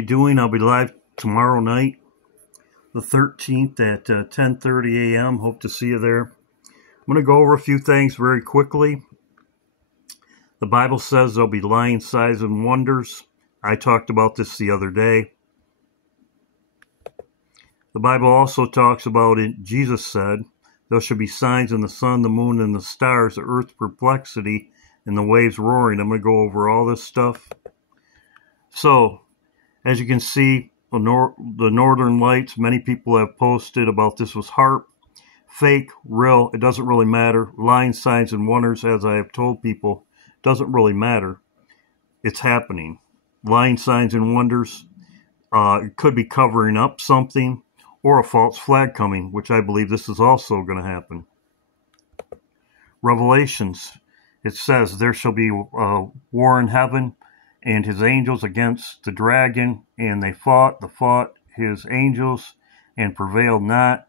Doing? I'll be live tomorrow night, the 13th at 10:30 a.m. Hope to see you there. I'm going to go over a few things very quickly. The Bible says there'll be lying signs and wonders. I talked about this the other day. The Bible also talks about it. Jesus said, there shall be signs in the sun, the moon, and the stars, the earth's perplexity, and the waves roaring. I'm going to go over all this stuff. So, as you can see, the Northern Lights, many people have posted about this was HAARP, fake, real, it doesn't really matter. Lying signs and wonders, as I have told people, doesn't really matter. It's happening. Lying signs and wonders, it could be covering up something or a false flag coming, which I believe this is also going to happen. Revelations, it says, there shall be war in heaven and his angels against the dragon, and they fought his angels and prevailed not.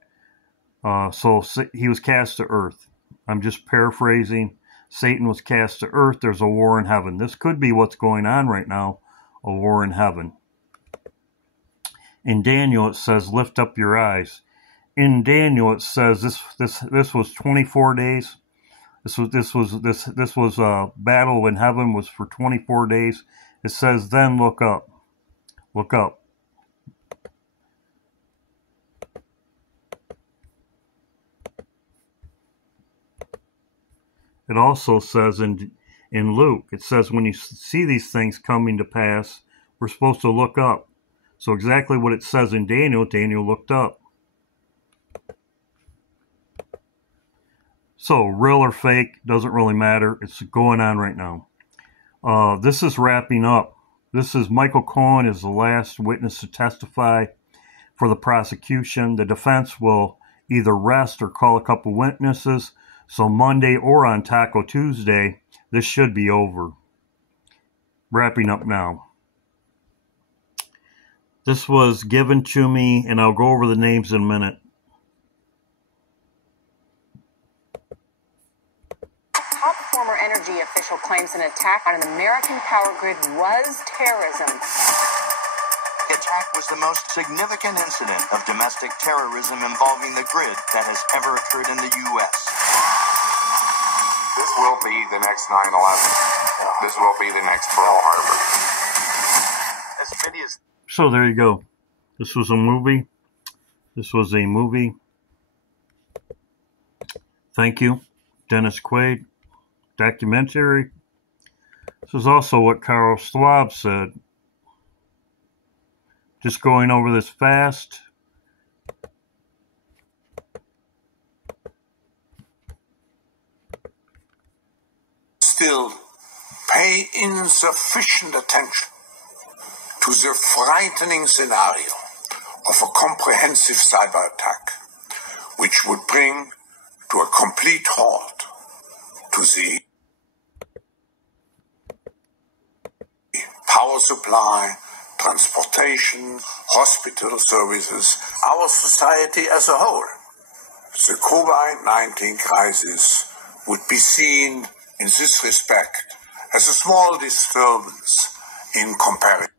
So he was cast to earth. I'm just paraphrasing. Satan was cast to earth. There's a war in heaven. This could be what's going on right now, a war in heaven. In Daniel, it says, lift up your eyes. In Daniel, it says this was 24 days. This was a battle in heaven was for 24 days. It says, then look up. Look up. It also says in Luke, it says when you see these things coming to pass, we're supposed to look up. So exactly what it says in Daniel, Daniel looked up. So real or fake, doesn't really matter. It's going on right now. This is wrapping up. This is Michael Cohen is the last witness to testify for the prosecution. The defense will either rest or call a couple witnesses. So Monday or on Taco Tuesday, this should be over. Wrapping up now. This was given to me, and I'll go over the names in a minute. Top former energy official claims an attack on an American power grid was terrorism. The attack was the most significant incident of domestic terrorism involving the grid that has ever occurred in the U.S. This will be the next 9/11. This will be the next Pearl Harbor. As many as So there you go. This was a movie. This was a movie. Thank you, Dennis Quaid. Documentary. This is also what Carl Schwab said. Just going over this fast. Still pay insufficient attention to the frightening scenario of a comprehensive cyber attack, which would bring to a complete halt to the power supply, transportation, hospital services, our society as a whole. The COVID-19 crisis would be seen in this respect as a small disturbance in comparison.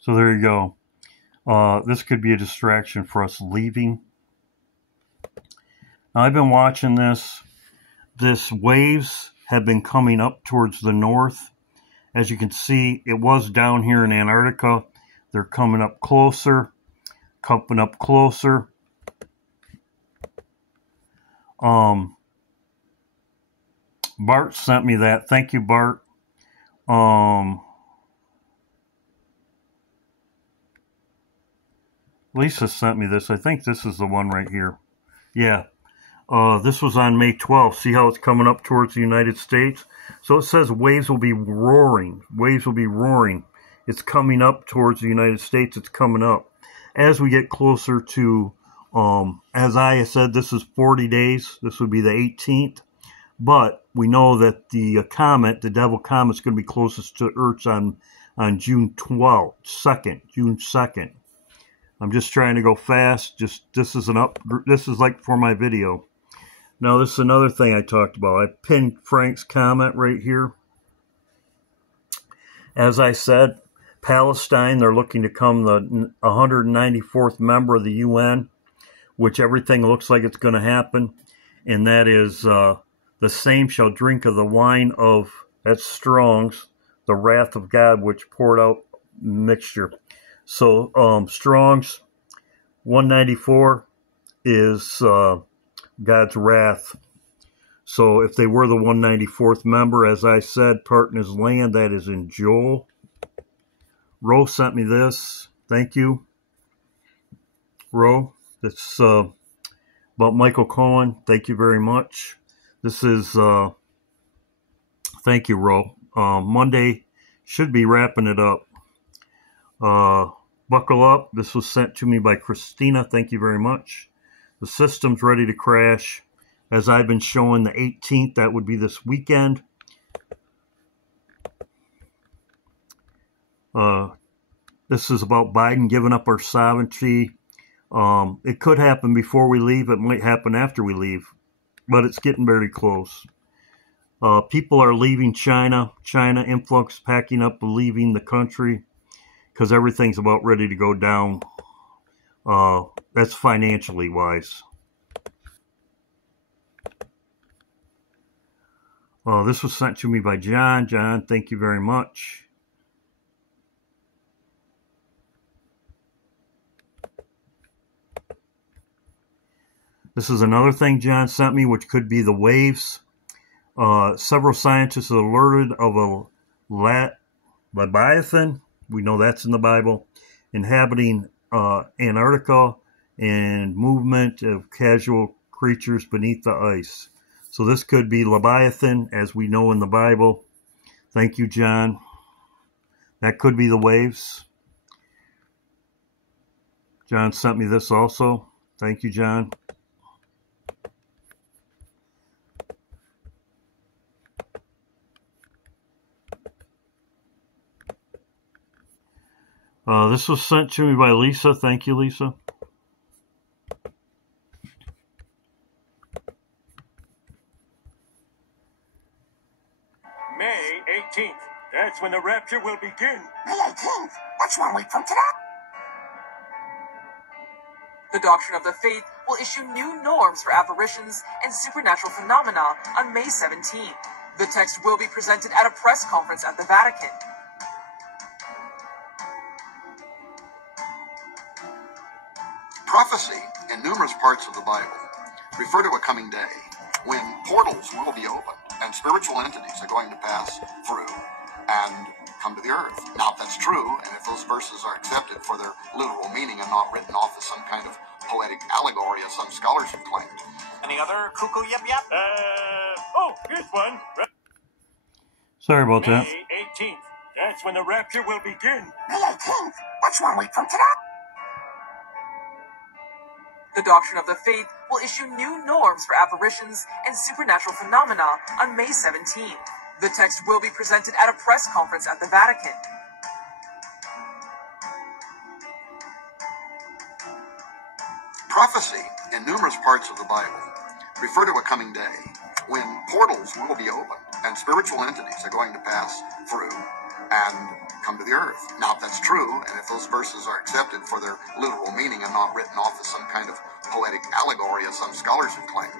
So there you go. This could be a distraction for us leaving. Now, I've been watching this. This waves have been coming up towards the north. As you can see, it was down here in Antarctica. They're coming up closer. Coming up closer. Bart sent me that. Thank you, Bart. Lisa sent me this. I think this is the one right here. Yeah. This was on May 12th. See how it's coming up towards the United States? So it says waves will be roaring. Waves will be roaring. It's coming up towards the United States. It's coming up. As we get closer to, as I said, this is 40 days. This would be the 18th. But we know that the comet, the Devil Comet, is going to be closest to Earth on June 12th, June 2nd. I'm just trying to go fast. This is like for my video. Now, this is another thing I talked about. I pinned Frank's comment right here. As I said, Palestine, they're looking to become the 194th member of the UN, which everything looks like it's going to happen. And that is the same shall drink of the wine of, that's Strong's, the wrath of God, which poured out mixture. So Strong's 194 is God's wrath. So if they were the 194th member, as I said, part in his land, that is in Joel. Ro sent me this. Thank you, Ro. It's about Michael Cohen. Thank you very much. This is, thank you, Ro. Monday should be wrapping it up. Buckle up. This was sent to me by Christina. Thank you very much. The system's ready to crash. As I've been showing, the 18th, that would be this weekend. This is about Biden giving up our sovereignty. It could happen before we leave. It might happen after we leave. But it's getting very close. People are leaving China. China influx packing up, leaving the country. Because everything's about ready to go down. That's financially wise. This was sent to me by John. John, thank you very much. This is another thing John sent me, which could be the waves. Several scientists are alerted of a Leviathan, we know that's in the Bible, inhabiting Antarctica and movement of casual creatures beneath the ice. So this could be Leviathan, as we know in the Bible. Thank you, John. That could be the waves. John sent me this also. Thank you, John. This was sent to me by Lisa. Thank you, Lisa. May 18th. That's when the rapture will begin. May 18th? That's 1 week from today. The Doctrine of the Faith will issue new norms for apparitions and supernatural phenomena on May 17th. The text will be presented at a press conference at the Vatican. Prophecy in numerous parts of the Bible refer to a coming day when portals will be opened and spiritual entities are going to pass through and come to the earth. Now, if that's true, and if those verses are accepted for their literal meaning and not written off as some kind of poetic allegory, as some scholars have claimed. Any other cuckoo yip yap? Here's one. Sorry about that. May 18th. That's when the rapture will begin. May 18th? That's 1 week from today. The Doctrine of the Faith will issue new norms for apparitions and supernatural phenomena on May 17th. The text will be presented at a press conference at the Vatican. Prophecy in numerous parts of the Bible refer to a coming day when portals will be opened and spiritual entities are going to pass through and come to the earth. Now, if that's true, and if those verses are accepted for their literal meaning and not written off as some kind of poetic allegory, as some scholars have claimed.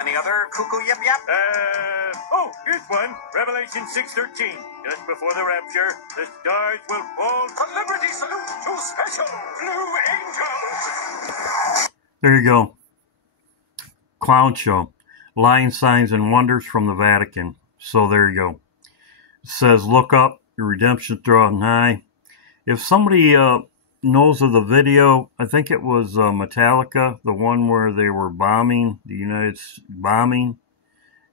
Any other cuckoo yip yap? Here's one. Revelation 6:13. Just before the rapture, the stars will fall. A liberty salute to special blue angels. There you go. Clown show. Lying signs and wonders from the Vatican. So there you go. It says, look up, your redemption drawing nigh. If somebody knows of the video, I think it was Metallica, the one where they were bombing, the United States bombing,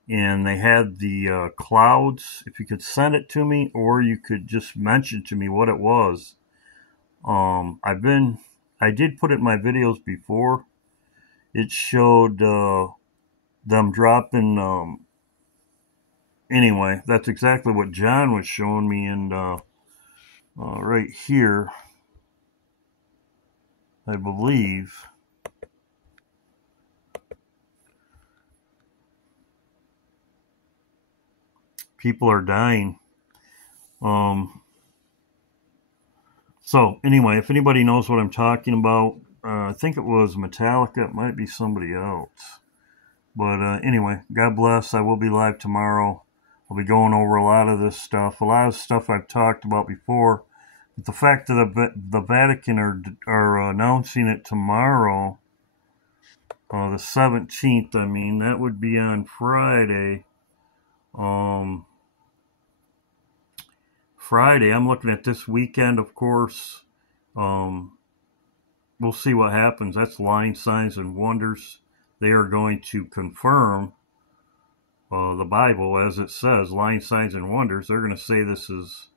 and they had the clouds. If you could send it to me, or you could just mention to me what it was. I did put it in my videos before. It showed them dropping. Anyway, that's exactly what John was showing me, and right here, I believe. People are dying. So anyway, if anybody knows what I'm talking about, I think it was Metallica. It might be somebody else. But anyway, God bless. I will be live tomorrow. I'll be going over a lot of this stuff. A lot of stuff I've talked about before. But the fact that the Vatican are announcing it tomorrow, the 17th, I mean, that would be on Friday. Friday, I'm looking at this weekend, of course. We'll see what happens. That's Lying Signs and Wonders. They are going to confirm the Bible as it says, Lying Signs and Wonders. They're going to say this is,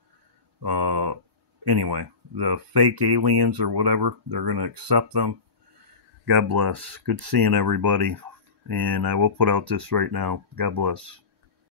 anyway, the fake aliens or whatever. They're going to accept them. God bless. Good seeing everybody. And I will put out this right now. God bless.